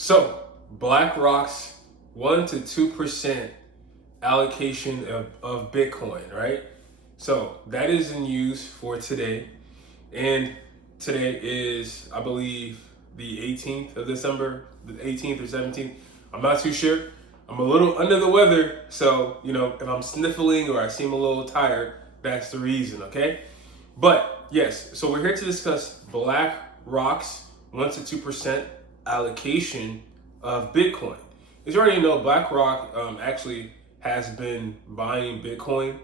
So BlackRock's 1 to 2% allocation of Bitcoin, right? So that is in use for today. And today is, I believe, the 18th of December, the 18th or 17th. I'm not too sure. I'm a little under the weather. So, if I'm sniffling or I seem a little tired, that's the reason, okay? But yes, so we're here to discuss BlackRock's 1 to 2% allocation of Bitcoin. As you already know, BlackRock actually has been buying Bitcoin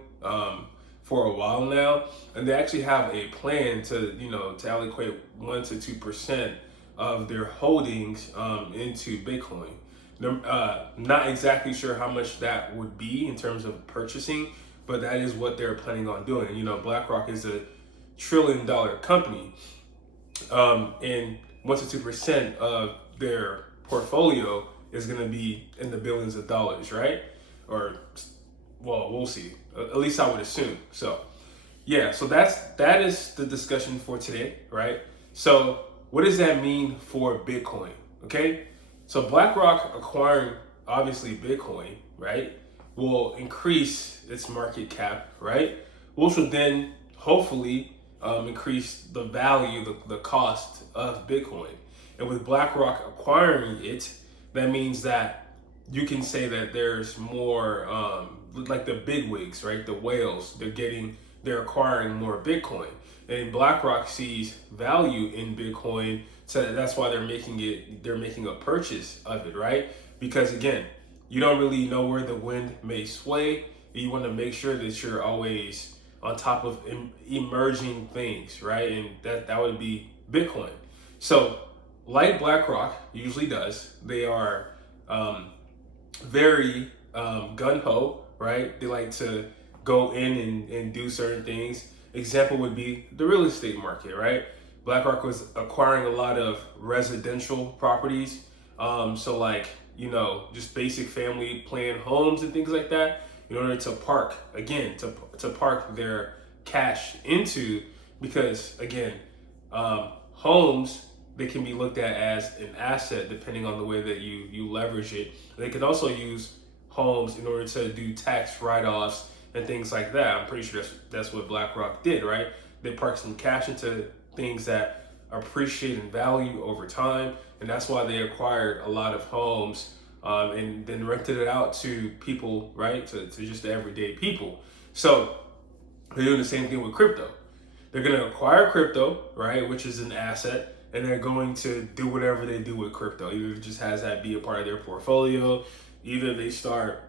for a while now, and they actually have a plan to allocate 1 to 2% of their holdings into Bitcoin. Not exactly sure how much that would be in terms of purchasing, but that is what they're planning on doing. BlackRock is a $1 trillion company, and 1 to 2% of their portfolio is going to be in the billions of dollars, right? Or, well, we'll see. At least I would assume. So, yeah. So that is the discussion for today, right? So, what does that mean for Bitcoin? Okay. So BlackRock acquiring obviously Bitcoin, right, will increase its market cap, right, which will then hopefully increase the value, the cost of Bitcoin. And with BlackRock acquiring it, that means that you can say that there's more, like the bigwigs, right? The whales, they're acquiring more Bitcoin. And BlackRock sees value in Bitcoin, so that's why they're making a purchase of it, right? Because again, you don't really know where the wind may sway. You want to make sure that you're always on top of emerging things, right? And that would be Bitcoin. So, like BlackRock usually does, they are very gun ho, right? They like to go in and do certain things. Example would be the real estate market, right? BlackRock was acquiring a lot of residential properties. So like, just basic family plan homes and things like that in order to park their cash into, because again, homes, they can be looked at as an asset depending on the way that you leverage it. They could also use homes in order to do tax write-offs and things like that. I'm pretty sure that's what BlackRock did, right? They parked some cash into things that appreciate in value over time, and that's why they acquired a lot of homes and then rented it out to people, right? To just the everyday people. So they're doing the same thing with crypto. They're going to acquire crypto, right, which is an asset, and they're going to do whatever they do with crypto. Either it just has that be a part of their portfolio, either they start,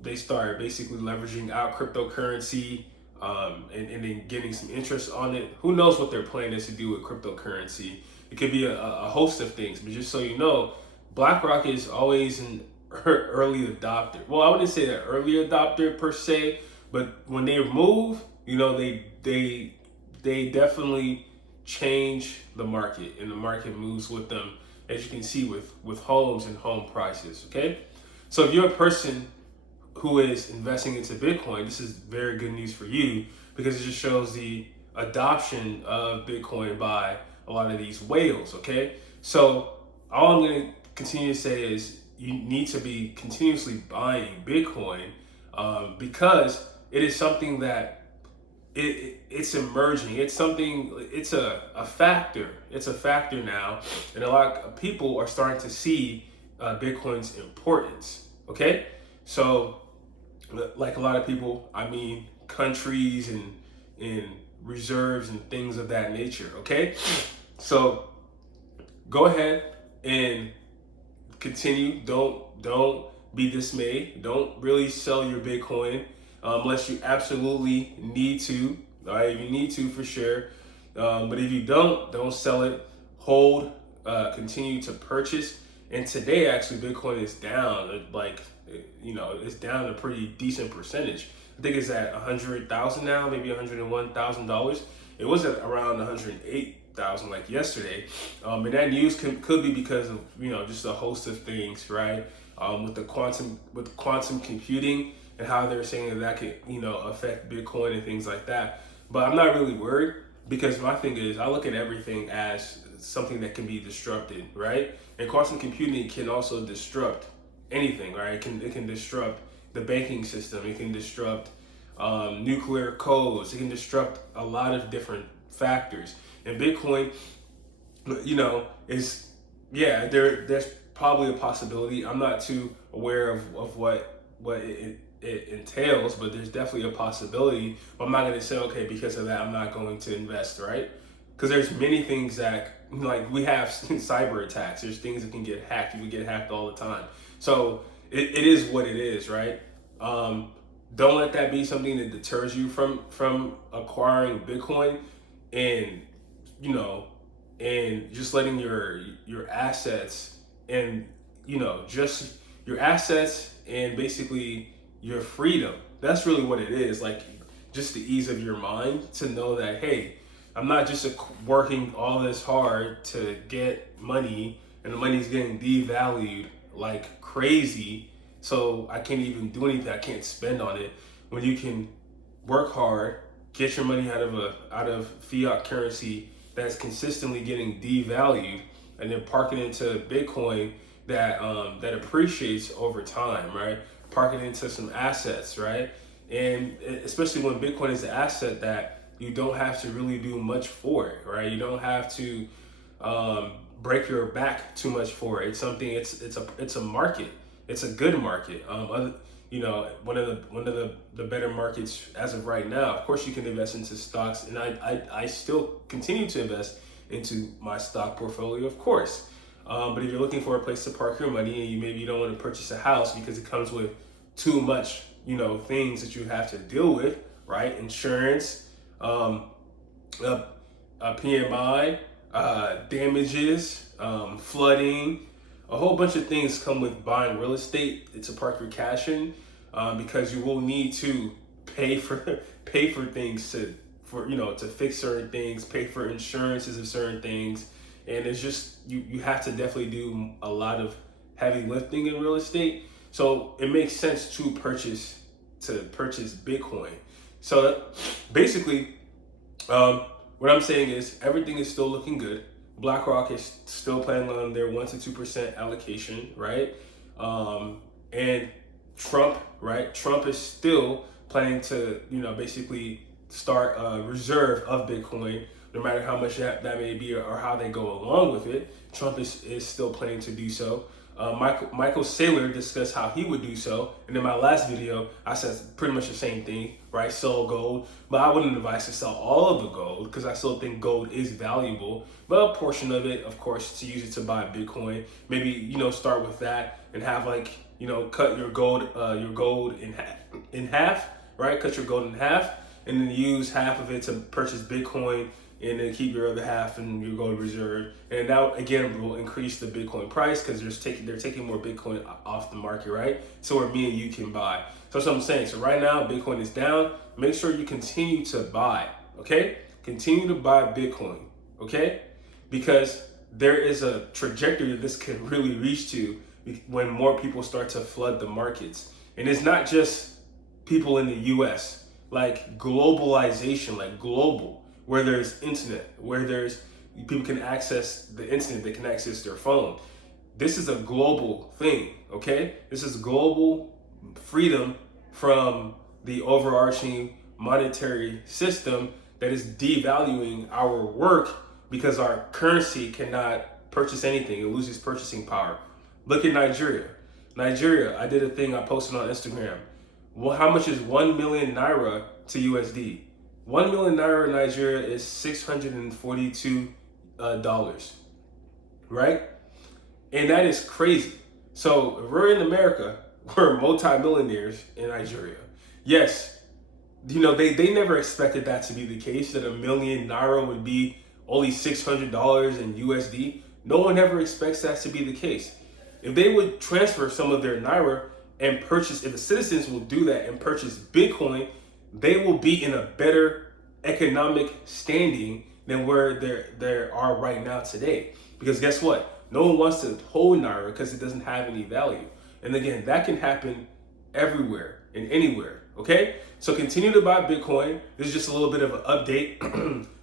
they start basically leveraging out cryptocurrency and then getting some interest on it. Who knows what their plan is to do with cryptocurrency? It could be a host of things, but just so you know, BlackRock is always an early adopter. Well, I wouldn't say that early adopter per se, but when they move, they definitely change the market, and the market moves with them, as you can see with homes and home prices. Okay, so if you're a person who is investing into Bitcoin, this is very good news for you, because it just shows the adoption of Bitcoin by a lot of these whales. Okay, so all I'm going to continue to say is you need to be continuously buying Bitcoin because it is something that it's emerging. It's a factor. It's a factor now, and a lot of people are starting to see Bitcoin's importance. Okay, so like a lot of people, I mean countries and reserves and things of that nature. Okay, so go ahead and continue. Don't be dismayed. Don't really sell your Bitcoin unless you absolutely need to. All right, if you need to, for sure. But if you don't sell it. Hold. Continue to purchase. And today, actually, Bitcoin is down. It's down a pretty decent percentage. I think it's at 100,000 now, maybe $101,000. It was at around 108,000 like yesterday, and that news could be because of just a host of things, right? With quantum computing and how they're saying that could affect Bitcoin and things like that. But I'm not really worried, because my thing is I look at everything as something that can be disrupted, right? And quantum computing can also disrupt anything, right? It can disrupt the banking system. It can disrupt nuclear codes. It can disrupt a lot of different factors. And Bitcoin, is, yeah, there's probably a possibility. I'm not too aware of what it entails, but there's definitely a possibility. But I'm not going to say, okay, because of that, I'm not going to invest, right? Because there's many things that, like, we have cyber attacks. There's things that can get hacked. You can get hacked all the time. So it is what it is, right? Don't let that be something that deters you from acquiring Bitcoin, and and just letting your assets and just your assets and basically your freedom. That's really what it is. Like, just the ease of your mind to know that, hey, I'm not just working all this hard to get money, and the money's getting devalued like crazy, so I can't even do anything. I can't spend on it. When you can work hard, get your money out of fiat currency that's consistently getting devalued, and then park it into Bitcoin that appreciates over time, right? Park it into some assets, right? And especially when Bitcoin is an asset that you don't have to really do much for it, right? You don't have to break your back too much for it. It's something. It's a market. It's a good market. One of the better markets as of right now. Of course, you can invest into stocks, and I still continue to invest into my stock portfolio, of course. But if you're looking for a place to park your money, and maybe you don't want to purchase a house because it comes with too much, things that you have to deal with, right? Insurance, PMI, damages, flooding, a whole bunch of things come with buying real estate. It's a park your cash in, because you will need to pay for things to fix certain things, pay for insurances of certain things, and it's just you have to definitely do a lot of heavy lifting in real estate. So it makes sense to purchase Bitcoin. So basically, what I'm saying is everything is still looking good. BlackRock is still planning on their 1 to 2% allocation, right? And Trump, right? Trump is still planning to, basically start a reserve of Bitcoin, no matter how much that may be or how they go along with it. Trump is still planning to do so. Michael Saylor discussed how he would do so, and in my last video, I said pretty much the same thing, right? Sell gold, but I wouldn't advise to sell all of the gold because I still think gold is valuable, but a portion of it, of course, to use it to buy Bitcoin. Maybe start with that and have cut your gold in half, right? Cut your gold in half, and then use half of it to purchase Bitcoin, and then keep your other half in your gold reserve. And that again will increase the Bitcoin price because they're taking more Bitcoin off the market, right? So where me and you can buy. So that's what I'm saying. So right now Bitcoin is down. Make sure you continue to buy, okay? Continue to buy Bitcoin, okay? Because there is a trajectory that this can really reach to when more people start to flood the markets. And it's not just people in the US, like globalization, like global, where there's internet, where there's people can access the internet, they can access their phone. This is a global thing, okay? This is global freedom from the overarching monetary system that is devaluing our work because our currency cannot purchase anything. It loses purchasing power. Look at Nigeria. Nigeria, I did a thing I posted on Instagram. Well, how much is 1 million naira to USD? 1 million naira in Nigeria is $642, right? And that is crazy. So if we're in America, we're multi-millionaires in Nigeria. Yes, they never expected that to be the case, that 1 million naira would be only $600 in USD. No one ever expects that to be the case. If they would transfer some of their naira and purchase, if the citizens will do that and purchase Bitcoin, they will be in a better economic standing than where they are right now today. Because guess what? No one wants to hold naira because it doesn't have any value. And again, that can happen everywhere and anywhere, okay? So continue to buy Bitcoin. This is just a little bit of an update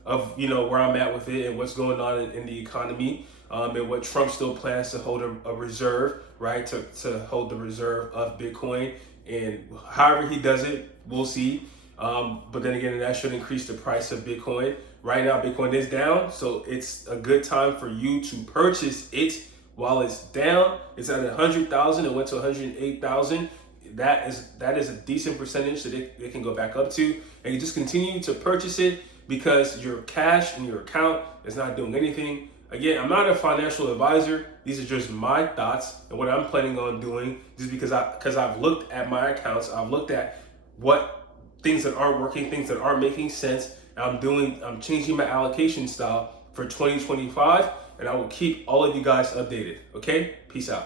of where I'm at with it and what's going on in the economy, and what Trump still plans to hold a reserve, right? To hold the reserve of Bitcoin, and however he does it, we'll see. But then again, that should increase the price of Bitcoin. Right now, Bitcoin is down, so it's a good time for you to purchase it while it's down. It's at 100,000. It went to 108,000. That is a decent percentage that it can go back up to, and you just continue to purchase it because your cash in your account is not doing anything. Again, I'm not a financial advisor. These are just my thoughts and what I'm planning on doing. Just because I've looked at my accounts, I've looked at what things that aren't working, things that aren't making sense. I'm changing my allocation style for 2025, and I will keep all of you guys updated. Okay, peace out.